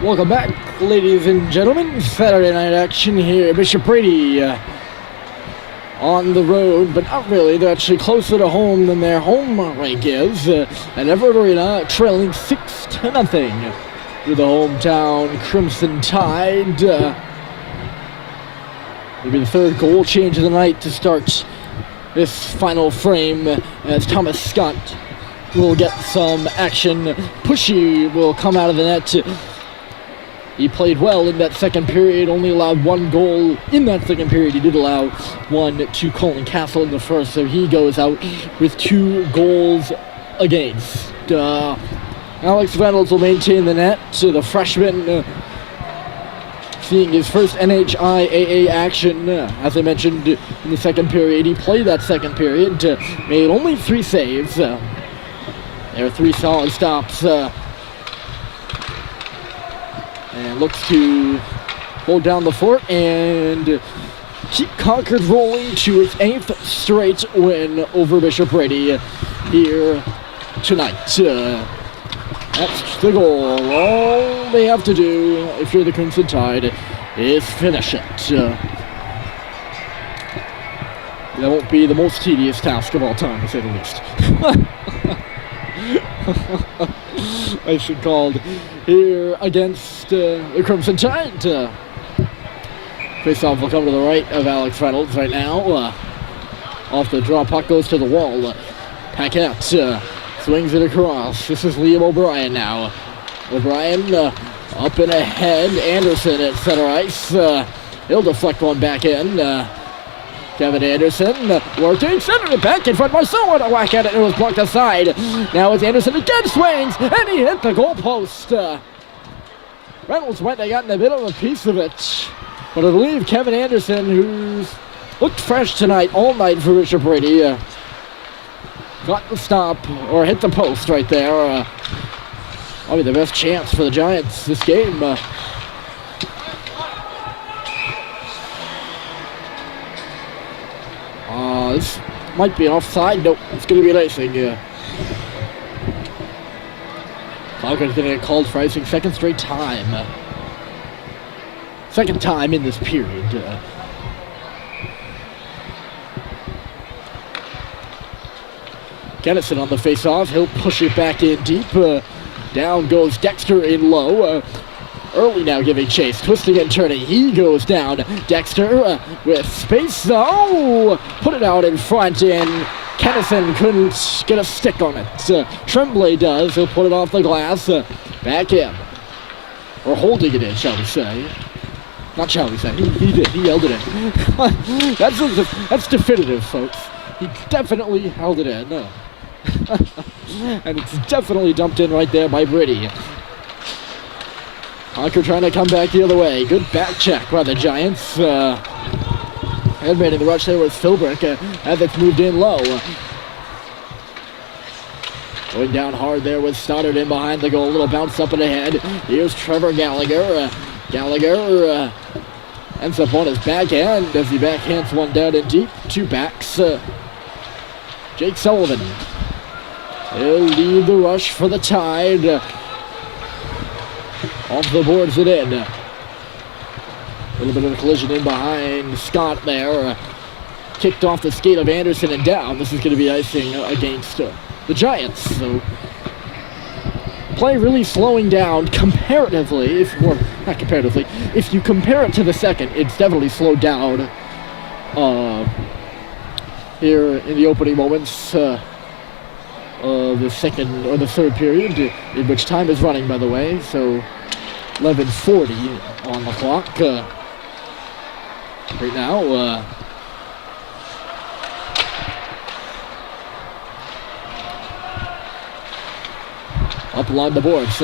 Welcome back, ladies and gentlemen. Saturday night action here. Bishop Brady on the road, but not really. They're actually closer to home than their home rank is. At Everett Arena, trailing 6-0 with the hometown Crimson Tide. Maybe the third goal change of the night to start this final frame as Thomas Scott will get some action. Pushy will come out of the net. He played well in that second period, only allowed one goal in that second period. He did allow one to Colin Castle in the first, so he goes out with 2 goals against. Alex Reynolds will maintain the net. The freshman seeing his first NHIAA action, as I mentioned in the second period. He played that second period, made only 3 saves. There are 3 solid stops. And looks to hold down the fort and keep Concord rolling to its 8th straight win over Bishop Brady here tonight. That's the goal. All they have to do, if you're the Crimson Tide, is finish it. That won't be the most tedious task of all time, to say the least. Nicely called here against the Crimson Tide. Face-off will come to the right of Alex Reynolds right now. Off the draw, puck goes to the wall. Paquette swings it across. This is Liam O'Brien now. O'Brien up and ahead. Anderson at center ice. He'll deflect one back in. Kevin Anderson working, centered it back in front. Marceau with a whack at it, and it was blocked aside. Now it's Anderson again, swings, and he hit the goalpost. Reynolds went and got in a bit of a piece of it. But I believe Kevin Anderson, who's looked fresh tonight, all night for Bishop Brady, got the stop, or hit the post right there. Probably the best chance for the Giants this game. This might be offside. Nope, it's going to be an icing. Concord's going to get called for icing second straight time. Second time in this period. Kennison on the face-off. He'll push it back in deep. Down goes Dexter in low. Early now giving chase, twisting and turning. He goes down. Dexter with space. Oh! Put it out in front, and Kennison couldn't get a stick on it. Tremblay does. He'll put it off the glass. Back in. Or holding it in, shall we say. Not shall we say. He did. He held it in. That's definitive, folks. He definitely held it in. And it's definitely dumped in right there by Brady. Concord trying to come back the other way. Good back check by the Giants. Headman in the rush there was Philbrick as it's moved in low. Going down hard there with Stoddard in behind the goal. Little bounce up and ahead. Here's Trevor Gallagher. Gallagher ends up on his backhand as he backhands one down in deep. 2 backs. Jake Sullivan. He'll lead the rush for the Tide. Off the boards it in. A little bit of a collision in behind Scott there. Kicked off the skate of Anderson and down. This is going to be icing against the Giants. So play really slowing down comparatively. Not comparatively. If you compare it to the second, it's definitely slowed down here in the opening moments of the second or the third period, in which time is running, by the way. So 11:40 on the clock right now. Up along the boards.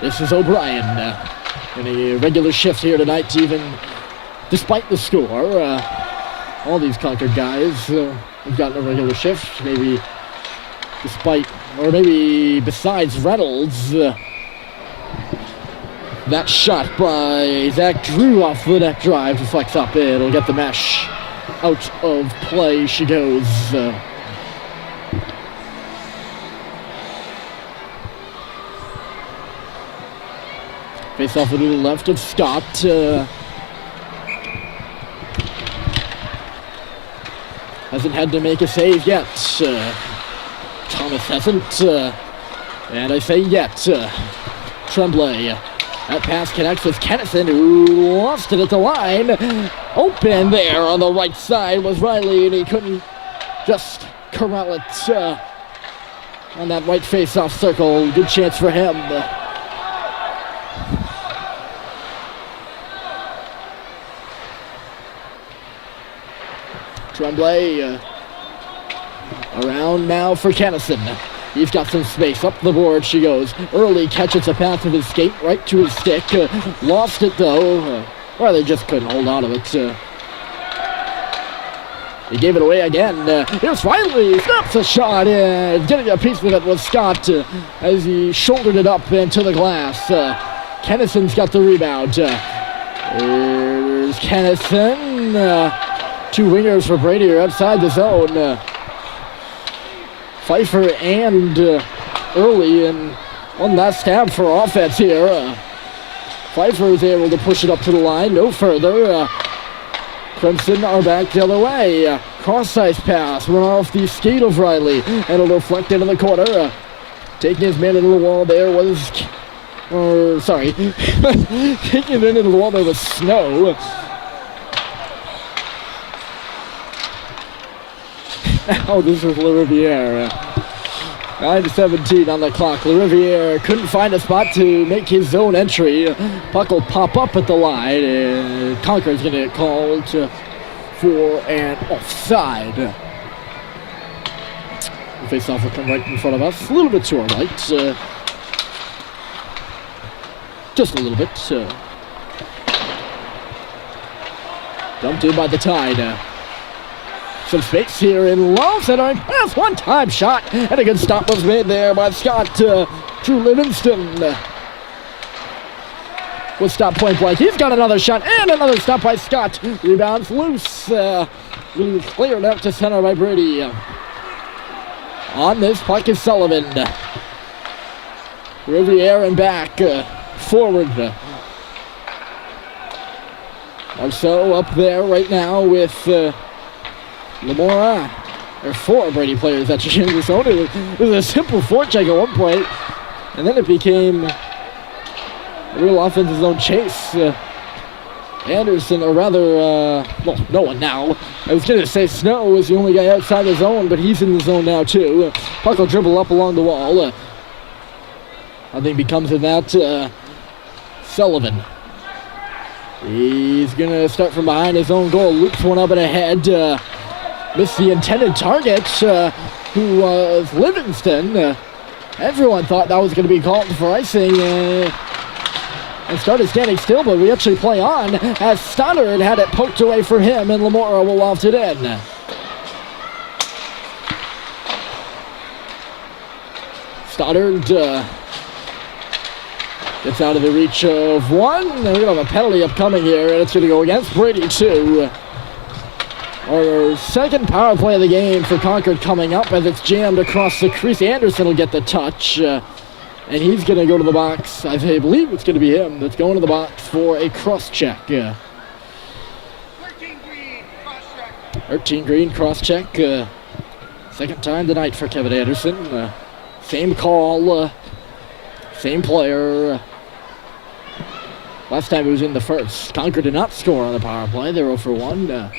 This is O'Brien in a regular shift here tonight, even despite the score. All these Concord guys have gotten a regular shift, maybe despite, or maybe besides Reynolds. That shot by Zach Drew off the net drive deflects up. It'll get the mesh out of play. She goes. Face off to the left of Scott. Hasn't had to make a save yet. Thomas hasn't. And I say yet. Tremblay. That pass connects with Kennison, who lost it at the line. Open there on the right side was Riley, and he couldn't just corral it on that right face-off circle. Good chance for him. Tremblay around now for Kennison. He's got some space. Up the board she goes. Early catches a pass with his skate right to his stick. Lost it though. Or they just couldn't hold on to it. He gave it away again. Here's Riley. Snaps a shot. Getting a piece of it was Scott as he shouldered it up into the glass. Kennison's got the rebound. Here's Kennison. Two wingers for Brady are outside the zone. Pfeiffer and Early in one last stab for offense here. Pfeiffer is able to push it up to the line, no further. Crimson are back the other way. Cross-ice pass, run off the skate of Riley, and it'll deflect into the corner. Taking his man into the wall there was, taking it into the wall there was Snow. Now this is LaRiviere. 9:17 on the clock. LaRiviere couldn't find a spot to make his zone entry. Puck will pop up at the line, and Concord's going to get called for an offside. The face-off will come right in front of us. A little bit to our right. Just a little bit. Dumped in by the Tide. Some space here in low center. That's one-time shot, and a good stop was made there by Scott. Drew Livingston was stopped point blank. He's got another shot and another stop by Scott. Rebounds loose. Cleared out to center by Brady. On this puck is Sullivan. Riviere and back. Forward. Marceau up there right now with Lamora. There are four Brady players actually in the zone. It was a simple forecheck at one point, and then it became a real offensive zone chase. Anderson, or rather, no one now. I was going to say Snow is the only guy outside the zone, but he's in the zone now too. Puck will dribble up along the wall. I think becomes of that Sullivan. He's going to start from behind his own goal. Loops one up and ahead. Missed the intended target, who was Livingston. Everyone thought that was going to be called for icing and started standing still, but we actually play on as Stoddard had it poked away from him, and Lamora will loft it in. Stoddard gets out of the reach of one. And we're going to have a penalty upcoming here, and it's going to go against Brady too. Our second power play of the game for Concord coming up as it's jammed across the crease. Anderson will get the touch, and he's going to go to the box. I believe it's going to be him that's going to the box for a cross-check. 13 green cross-check. Second time tonight for Kevin Anderson. Same call, same player. Last time he was in the first. Concord did not score on the power play. They're 0 for 1.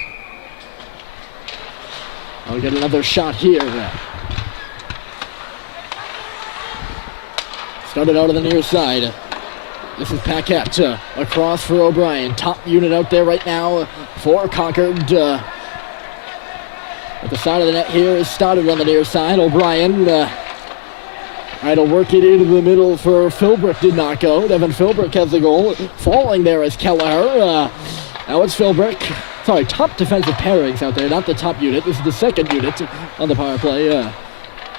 I'll get another shot here. Started out of the near side. This is Paquette across for O'Brien. Top unit out there right now for Concord. At the side of the net here is Stoddard on the near side. O'Brien tried to work it into the middle for Philbrick. Did not go. Devin Philbrick has the goal. Falling there is Kelleher. Now it's Philbrick. Sorry, top defensive pairings out there, not the top unit. This is the second unit on the power play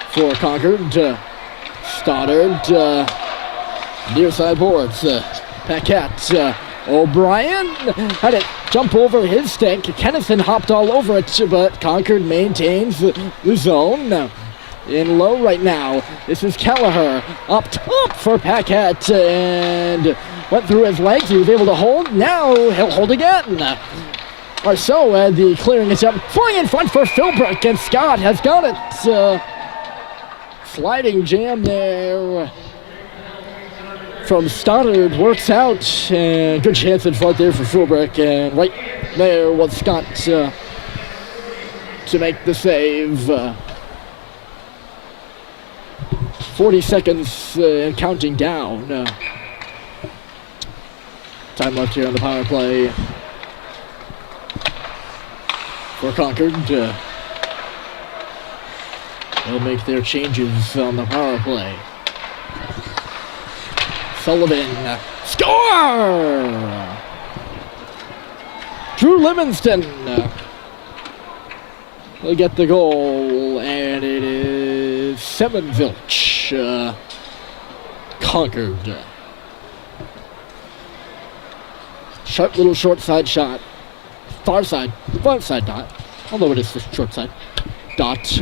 for Concord. Stoddard, near side boards. Paquette, O'Brien had it jump over his stick. Kennison hopped all over it, but Concord maintains the zone. in low right now. This is Kelleher up top for Paquette and went through his legs. He was able to hold. Now he'll hold again. Marceau had the clearing attempt. Flying in front for Philbrook, and Scott has got it. Sliding jam there from Stoddard. Works out. And good chance in front there for Philbrook. And right there was Scott to make the save. 40 seconds and counting down. Time left here on the power play for Concord. They'll make their changes on the power play. Sullivan, score! Drew Livingston will get the goal, and it is 7 Zilch. Concord. Sharp little short side shot. Far side dot. Although it is the short side. Dot.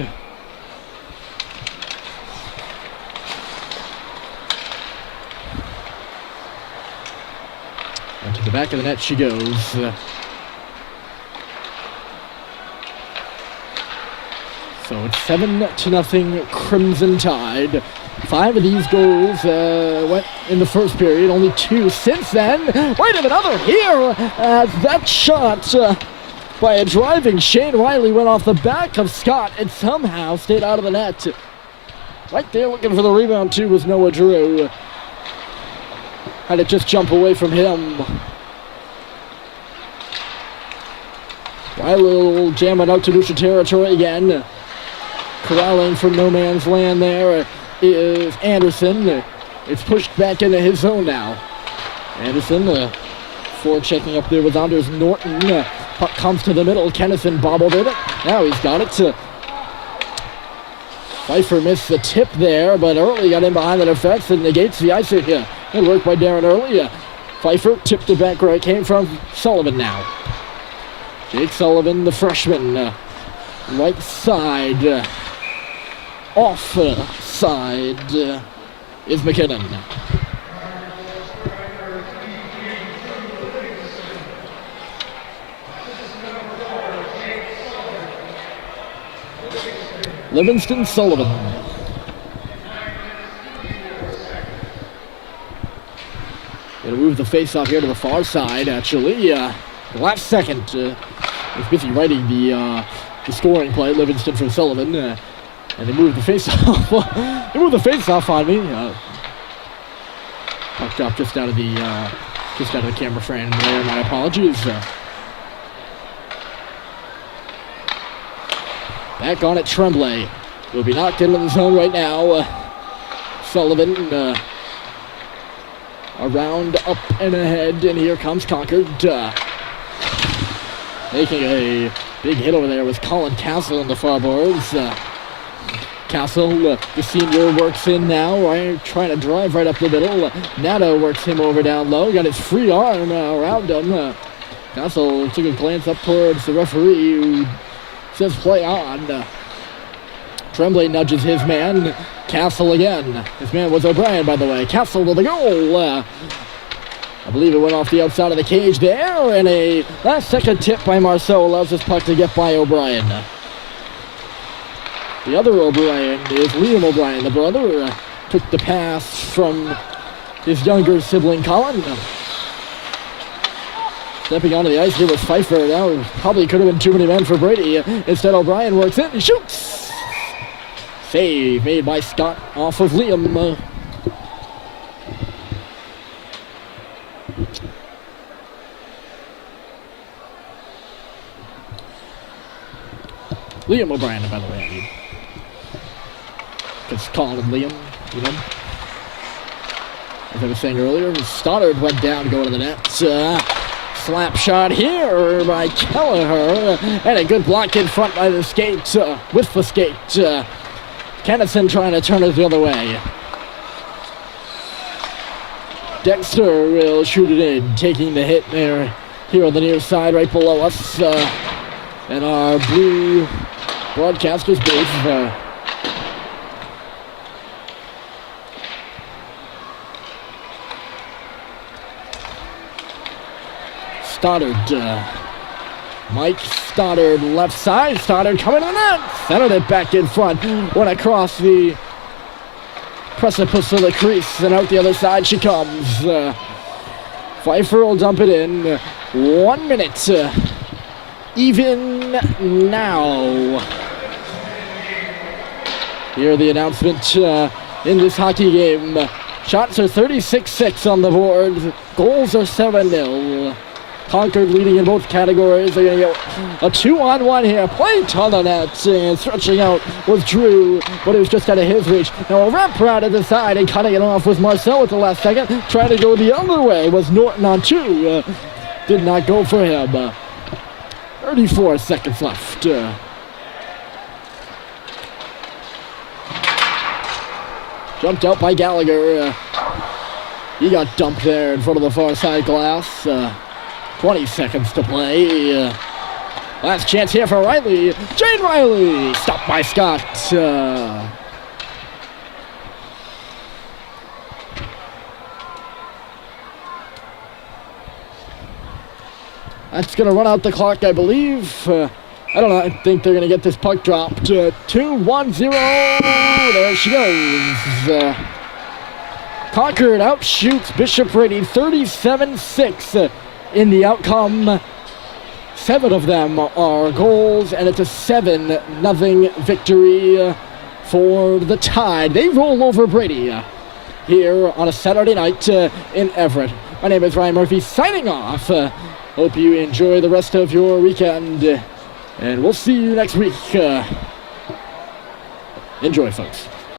And to the back of the net she goes. So it's 7-0 Crimson Tide. 5 of these goals went in the first period, only 2 since then. Wait a minute, another here. That shot by a driving Shane Riley went off the back of Scott and somehow stayed out of the net. Right there looking for the rebound too was Noah Drew. Had to just jump away from him. Riley will jam it out to neutral territory again. Corralling from no man's land there is Anderson. It's pushed back into his zone now. Anderson, checking up there with Anders Norton. Puck comes to the middle. Kennison bobbled it. Now he's got it. Pfeiffer missed the tip there, but Early got in behind the defense and negates the icing here. Good work by Darren Early. Pfeiffer tipped it back where it came from. Sullivan now. Jake Sullivan, the freshman. Right side. Off side is McKinnon. Livingston Sullivan. Gonna move the face-off here to the far side, actually. Last second. Was busy writing the scoring play. Livingston from Sullivan. And they moved the face-off. They moved the face-off on me. Puck dropped just out of the camera frame there. My apologies. Back on it, Tremblay will be knocked into the zone right now. Sullivan around, up and ahead, and here comes Concord. Making a big hit over there was Colin Castle on the far boards. Castle, the senior, works in now, right, trying to drive right up the middle. Nato works him over down low, got his free arm around him. Castle took a glance up towards the referee, who says play on. Tremblay nudges his man. Castle again. His man was O'Brien, by the way. Castle with a goal. I believe it went off the outside of the cage there, and a last-second tip by Marceau allows this puck to get by O'Brien. The other O'Brien is Liam O'Brien, the brother. Took the pass from his younger sibling, Colin. Stepping onto the ice here was Pfeiffer. That probably could have been too many men for Brady. Instead, O'Brien works in and shoots. Save made by Scott off of Liam. Liam O'Brien, by the way, I mean. It's called him Liam, you know. As I was saying earlier, Stoddard went down to go to the net. Slap shot here by Kelleher, and a good block in front by the skate, with the skate. Kennison trying to turn it the other way. Dexter will shoot it in, taking the hit there here on the near side right below us. And our blue broadcaster's booth. Stoddard. Mike Stoddard, left side. Stoddard coming in net. Centered it back in front. Went across the precipice of the crease, and out the other side she comes. Pfeiffer will dump it in. 1 minute. Even now. Here the announcement in this hockey game. Shots are 36-6 on the board. Goals are 7-0. Concord leading in both categories. They're going to get a 2-on-1 here. Plate on the net, and stretching out was Drew, but it was just out of his reach. Now a wrap around at the side, and cutting it off was Marcel at the last second. Trying to go the other way was Norton on 2. Did not go for him. 34 seconds left. Jumped out by Gallagher. He got dumped there in front of the far side glass. 20 seconds to play. Last chance here for Riley. Jane Riley, stopped by Scott. That's going to run out the clock, I believe. I don't know. I think they're going to get this puck dropped. 2-1-0. There she goes. Concord outshoots Bishop Brady 37-6 in the outcome. 7 of them are goals, and it's a 7-0 victory for the Tide. They roll over Brady here on a Saturday night in Everett. My name is Ryan Murphy, signing off. Hope you enjoy the rest of your weekend, and we'll see you next week. Enjoy, folks.